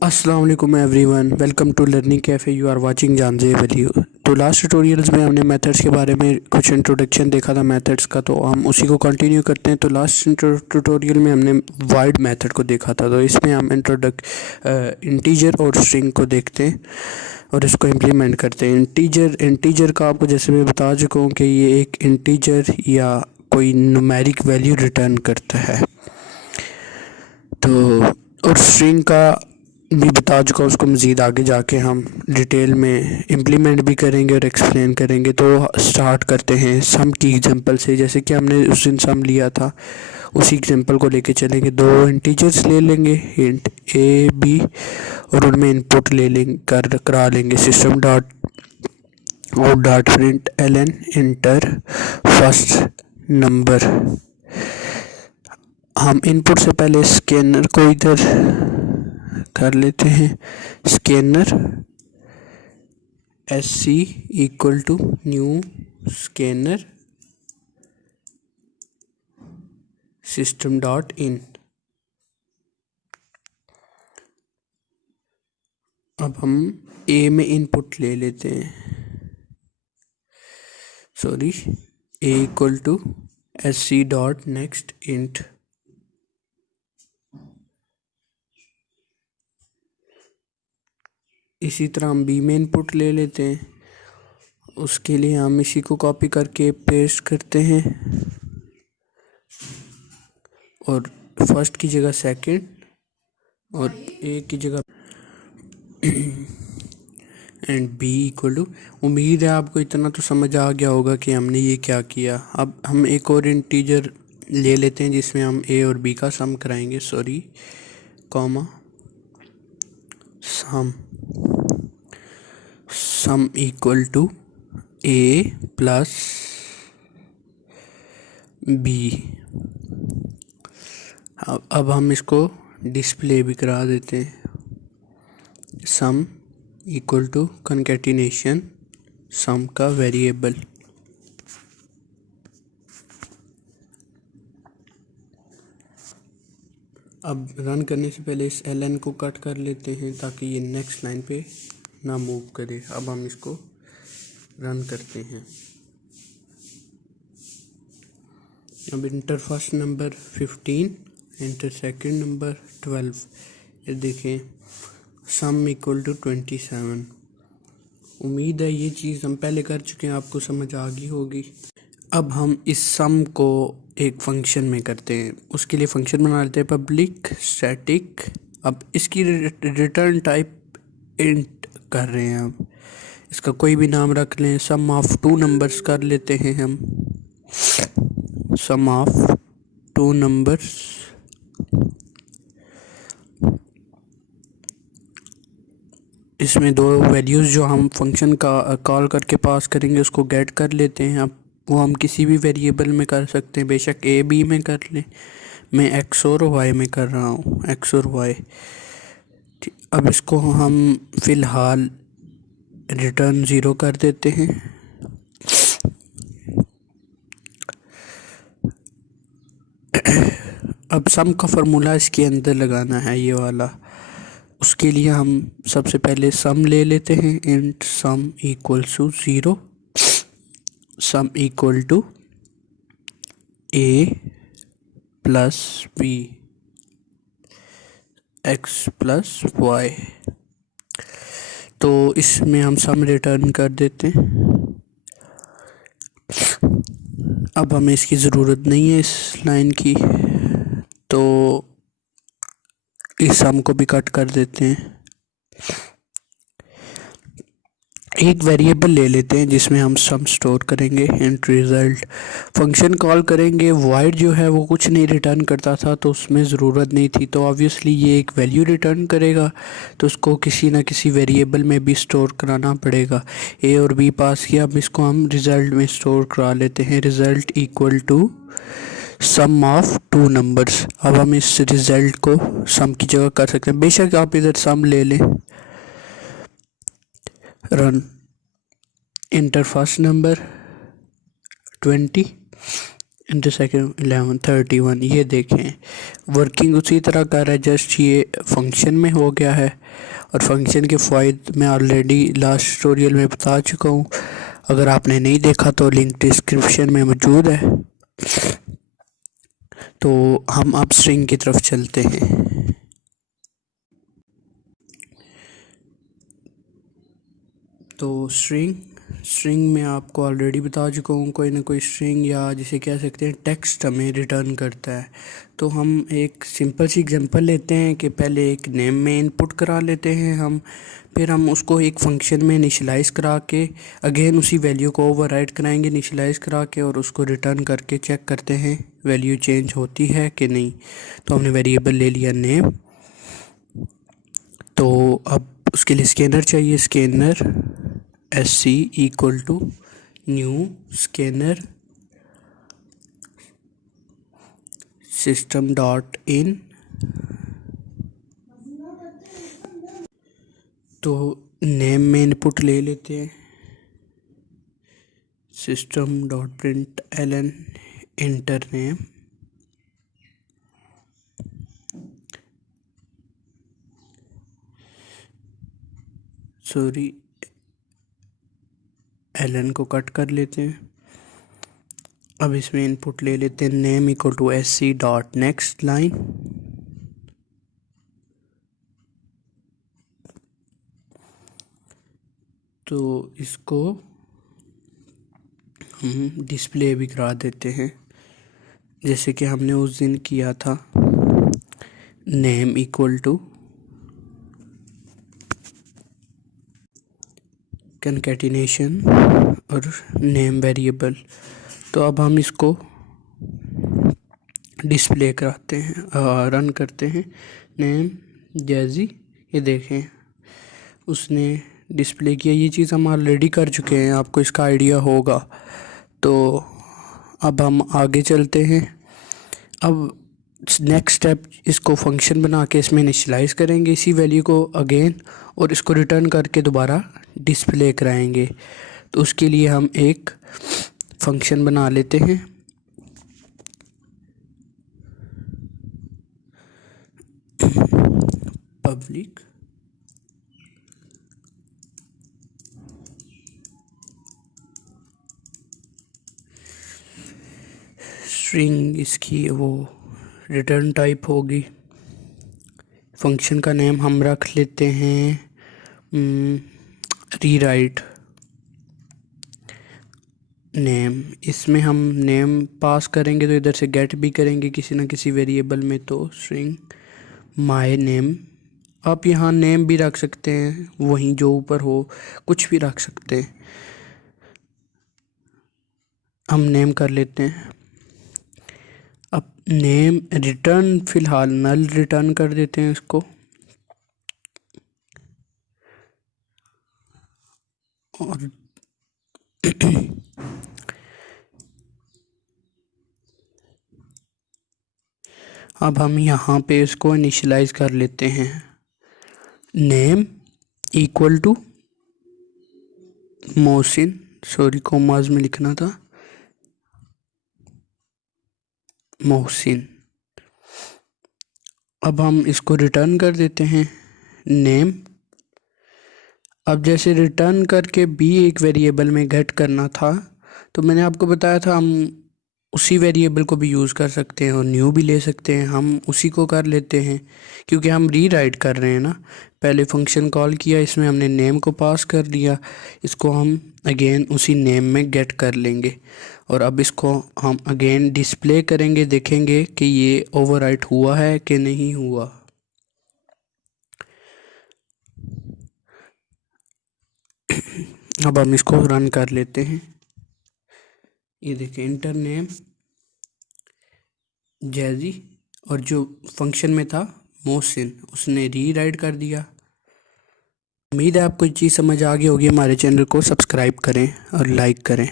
अस्सलाम वालेकुम everyone, welcome to learning cafe. You are watching जानजे वैल्यू। तो लास्ट ट्यूटोरियल्स में हमने मेथड्स के बारे में कुछ इंट्रोडक्शन देखा था मेथड्स का, तो हम उसी को कंटिन्यू करते हैं। तो लास्ट ट्यूटोरियल में हमने वाइड मेथड को देखा था, तो इसमें हम इंटीजर और स्ट्रिंग को देखते हैं और इसको इम्प्लीमेंट करते हैं। इंटीजर का आपको जैसे मैं बता चुका हूँ कि ये एक इंटीजर या कोई न्यूमेरिक वैल्यू रिटर्न करता है। तो और स्ट्रिंग का भी बता चुका, उसको मज़ीद आगे जाके हम डिटेल में इम्प्लीमेंट भी करेंगे और एक्सप्लेन करेंगे। तो स्टार्ट करते हैं सम की एग्जांपल से। जैसे कि हमने उस दिन सम लिया था, उसी एग्जांपल को लेके चलेंगे। दो इंटीजर्स ले लेंगे, इंट ए बी, और उनमें इनपुट ले लेंगे करा लेंगे system dot out dot print ln enter first number. हम इनपुट से पहले स्कैनर को इधर कर लेते हैं। Scanner S C equal to new scanner system dot in. अब हम ए में इनपुट ले लेते हैं, sorry, A equal to S C dot next int. इसी तरह हम बी में इनपुट ले लेते हैं। उसके लिए हम इसी को कॉपी करके पेस्ट करते हैं और फर्स्ट की जगह सेकंड और ए की जगह एंड बी इक्वल टू। उम्मीद है आपको इतना तो समझ आ गया होगा कि हमने ये क्या किया। अब हम एक और इंटीजर ले लेते हैं जिसमें हम ए और बी का सम कराएंगे, sorry, comma sum equal to A plus B. अब हम इसको डिस्प्ले भी करा देते हैं। Sum equal to concatenation sum का वेरिएबल। अब रन करने से पहले इस एल एन को कट कर लेते हैं ताकि ये नेक्स्ट लाइन पे ना मूव करे। अब हम इसको रन करते हैं। अब inter first number 15, inter second number 12। ये देखें, सम इक्वल टू 27। उम्मीद है ये चीज़ हम पहले कर चुके हैं, आपको समझ आ गई होगी। अब हम इस सम को एक फंक्शन में करते हैं। उसके लिए फंक्शन बना लेते हैं पब्लिक स्टैटिक। अब इसकी रिटर्न टाइप इंट कर रहे हैं। अब इसका कोई भी नाम रख लें। सम ऑफ टू नंबर्स कर लेते हैं हम। सम ऑफ टू नंबर्स इसमें दो वैल्यूज़ जो हम फंक्शन का कॉल करके पास करेंगे उसको गेट कर लेते हैं। अब वो हम किसी भी वेरिएबल में कर सकते हैं, बेशक ए बी में कर लें। मैं एक्स और वाई में कर रहा हूँ, एक्स और वाई। अब इसको हम फ़िलहाल रिटर्न ज़ीरो कर देते हैं। अब सम का फार्मूला इसके अंदर लगाना है, ये वाला। उसके लिए हम सबसे पहले सम ले लेते हैं। Int sum equal to 0, sum equal to A plus B X plus Y. तो इसमें हम सम रिटर्न कर देते हैं। अब हमें इसकी ज़रूरत नहीं है इस लाइन की, तो इस सम को भी कट कर देते हैं। एक वेरिएबल ले लेते हैं जिसमें हम सम स्टोर करेंगे। इंट रिज़ल्ट फंक्शन कॉल करेंगे। वॉइड जो है वो कुछ नहीं रिटर्न करता था, तो उसमें ज़रूरत नहीं थी। तो ऑब्वियसली ये एक वैल्यू रिटर्न करेगा, तो उसको किसी ना किसी वेरिएबल में भी स्टोर कराना पड़ेगा। ए और बी पास किया, अब इसको हम रिज़ल्ट में स्टोर करा लेते हैं। Result equal to sum of two numbers. अब हम इस रिज़ल्ट को सम की जगह कर सकते हैं, बेशक आप इधर सम ले लें। Run inter first number 20, intersection 11 31, ये देखें वर्किंग उसी तरह कर रहा है, जस्ट ये फंक्शन में हो गया है। और फंक्शन के फ़ायदे मैं ऑलरेडी लास्ट ट्यूटोरियल में बता चुका हूँ, अगर आपने नहीं देखा तो लिंक डिस्क्रिप्शन में मौजूद है। तो हम अब स्ट्रिंग की तरफ चलते हैं। तो स्ट्रिंग में आपको ऑलरेडी बता चुका हूँ, कोई ना कोई स्ट्रिंग या जिसे कह सकते हैं टेक्स्ट हमें रिटर्न करता है। तो हम एक सिंपल सी एग्जांपल लेते हैं कि पहले एक नेम में इनपुट करा लेते हैं हम, फिर हम उसको एक फंक्शन में इनिशियलाइज़ करा के अगेन उसी वैल्यू को ओवरराइट कराएंगे इनिशियलाइज़ करा के, और उसको रिटर्न करके चेक करते हैं वैल्यू चेंज होती है कि नहीं। तो हमने वेरिएबल ले लिया नेम। तो अब उसके लिए स्कैनर चाहिए, scanner sc equal to new scanner system dot in. तो नेम में इनपुट ले लेते हैं system dot print ln enter name. Sorry, ln को कट कर लेते हैं। अब इसमें इनपुट ले लेते हैं name equal to sc dot next line. तो इसको हम डिस्प्ले भी करा देते हैं जैसे कि हमने उस दिन किया था। नेम इक्वल टू कंकैटिनेशन और नेम वेरिएबल। तो अब हम इसको डिस्प्ले कराते हैं, रन करते हैं नेम जैजी। ये देखें उसने डिस्प्ले किया। ये चीज़ हम ऑलरेडी कर चुके हैं, आपको इसका आइडिया होगा। तो अब हम आगे चलते हैं। अब नेक्स्ट स्टेप, इसको फंक्शन बना के इसमें इनिशियलाइज़ करेंगे इसी वैल्यू को अगेन, और इसको रिटर्न करके दोबारा डिस्प्ले कराएंगे। तो उसके लिए हम एक फंक्शन बना लेते हैं। पब्लिक स्ट्रिंग, इसकी वो रिटर्न टाइप होगी। फंक्शन का नेम हम रख लेते हैं रीराइट नेम। इसमें हम नेम पास करेंगे तो इधर से गेट भी करेंगे किसी ना किसी वेरिएबल में। तो स्ट्रिंग माय नेम, आप यहाँ नेम भी रख सकते हैं, वहीं जो ऊपर हो कुछ भी रख सकते हैं। हम नेम कर लेते हैं। अब नेम रिटर्न फ़िलहाल नल रिटर्न कर देते हैं इसको। और अब हम यहाँ पे इसको इनिशियलाइज़ कर लेते हैं name equal to Mohsin, sorry commas में लिखना था, मोहसिन। अब हम इसको रिटर्न कर देते हैं नेम। अब जैसे रिटर्न करके भी एक वेरिएबल में गेट करना था, तो मैंने आपको बताया था हम उसी वेरिएबल को भी यूज़ कर सकते हैं और न्यू भी ले सकते हैं। हम उसी को कर लेते हैं क्योंकि हम रीराइट कर रहे हैं ना। पहले फंक्शन कॉल किया, इसमें हमने नेम को पास कर दिया, इसको हम अगेन उसी नेम में गेट कर लेंगे। और अब इसको हम अगेन डिस्प्ले करेंगे, देखेंगे कि ये ओवरराइट हुआ है कि नहीं हुआ। अब हम इसको रन कर लेते हैं। ये देखें इंटर नेम जैजी, और जो फंक्शन में था मोहसिन उसने रीराइट कर दिया। उम्मीद है आपको ये चीज़ समझ आ गई होगी। हमारे चैनल को सब्सक्राइब करें और लाइक करें।